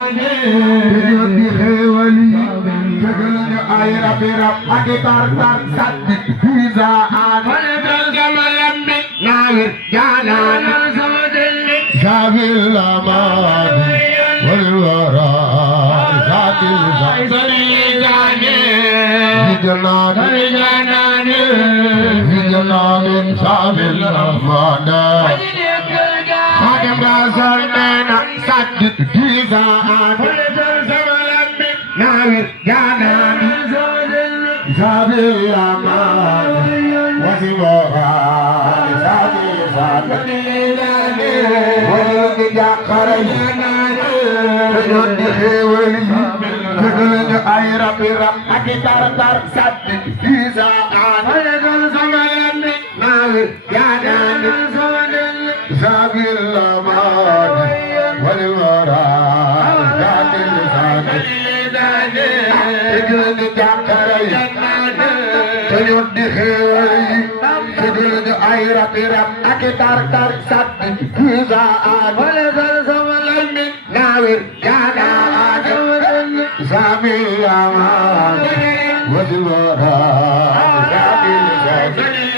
di xewali tegal ñu ay rabi rab ak tar tar sàddi visa aan wala sama lambi nawir jaanan sama delli jabil lamadi wal wara zatil zabil janan jabil lamada Adam Razal Nana Saddit Giza Nawir Janan Zabil Aman Wasiwara Zabil Zabil Wali Jakara Yudi Hewali Jagulnya Aira Piram Akitar Tar Saddit Giza Nawir Janan Zabil Aman Waliwara Zabil Zabil Tegul Jakara Tegul Hewali Tegul Aira Piram Akitar Tar Saddit Giza Nawir Janan Zabil Aman Waliwara Zabil Zabil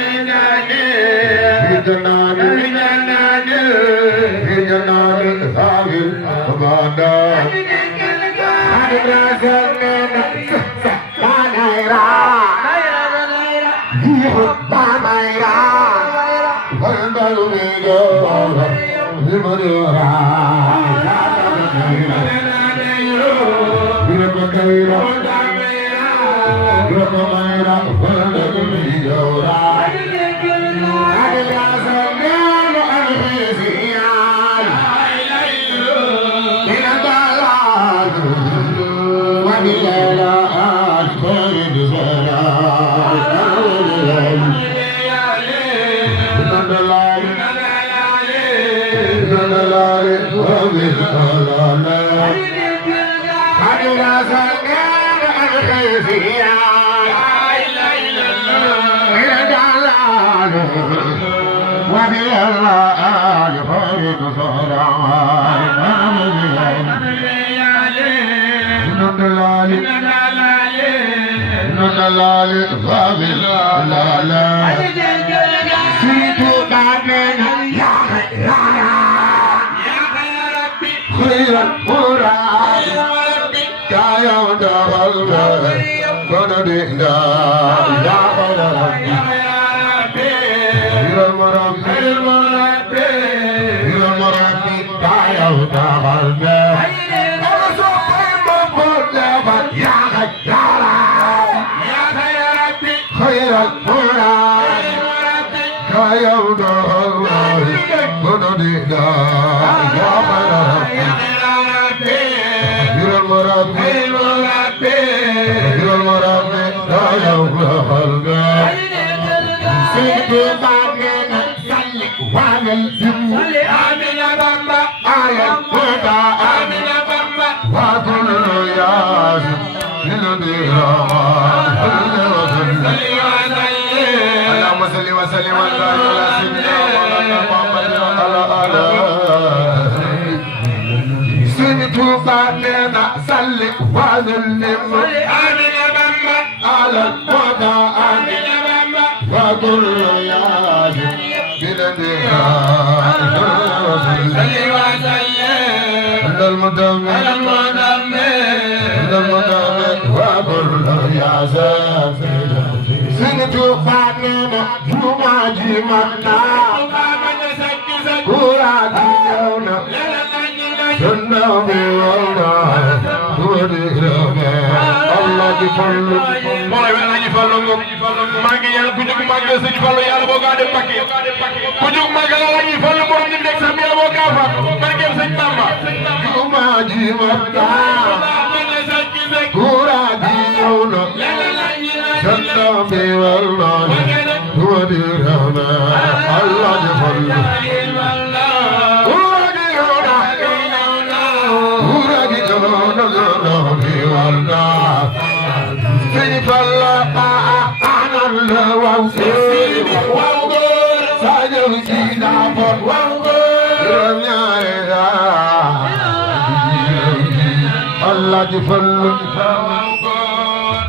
Allah di fallu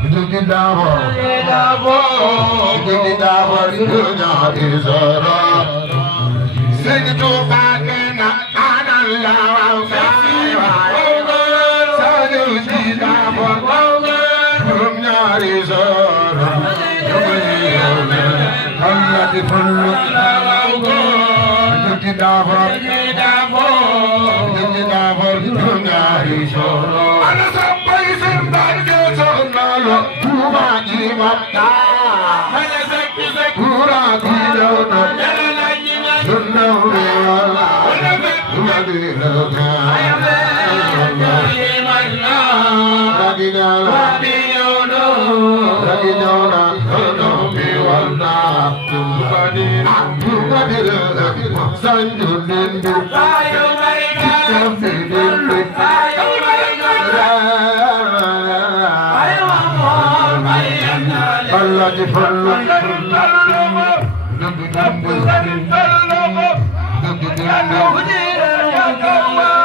Jadi dabo Jadi dabo Dunya izara Segitu bagena Anallah Jadi dabo Dunya izara Allah di fallu Jadi dabo Jadi dabo Dunya izara Ana sampai sembah Sonalo Tuba imamta Ana zakki Pura dilono Sunnawi wala Tuba dilono Radinala Radinala Sunnawi wala Tuba dilono Sanjun dindu Ayo mereka Ayo mereka Allah di fallu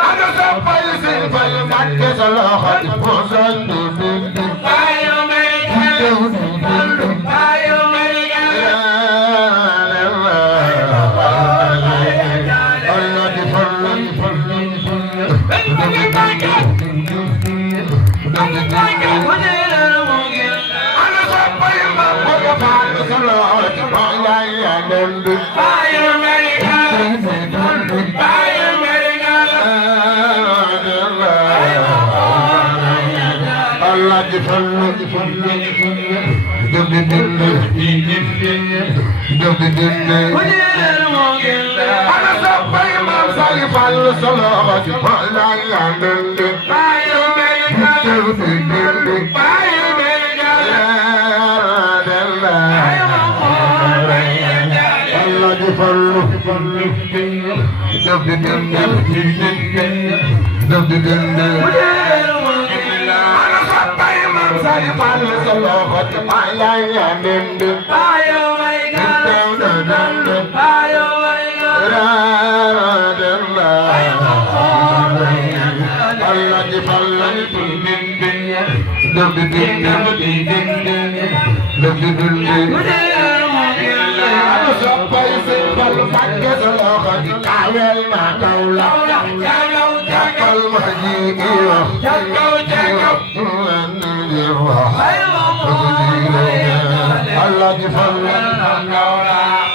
Ada sampai simpai makke salah hati bosan duduk Ayo mereka Ayo mereka Allah di fallu Allah di fallu Ana sampai Imam Salih fallu salawat Sampai sebal pakai selokan kawel matau jakal maji Allah di fallu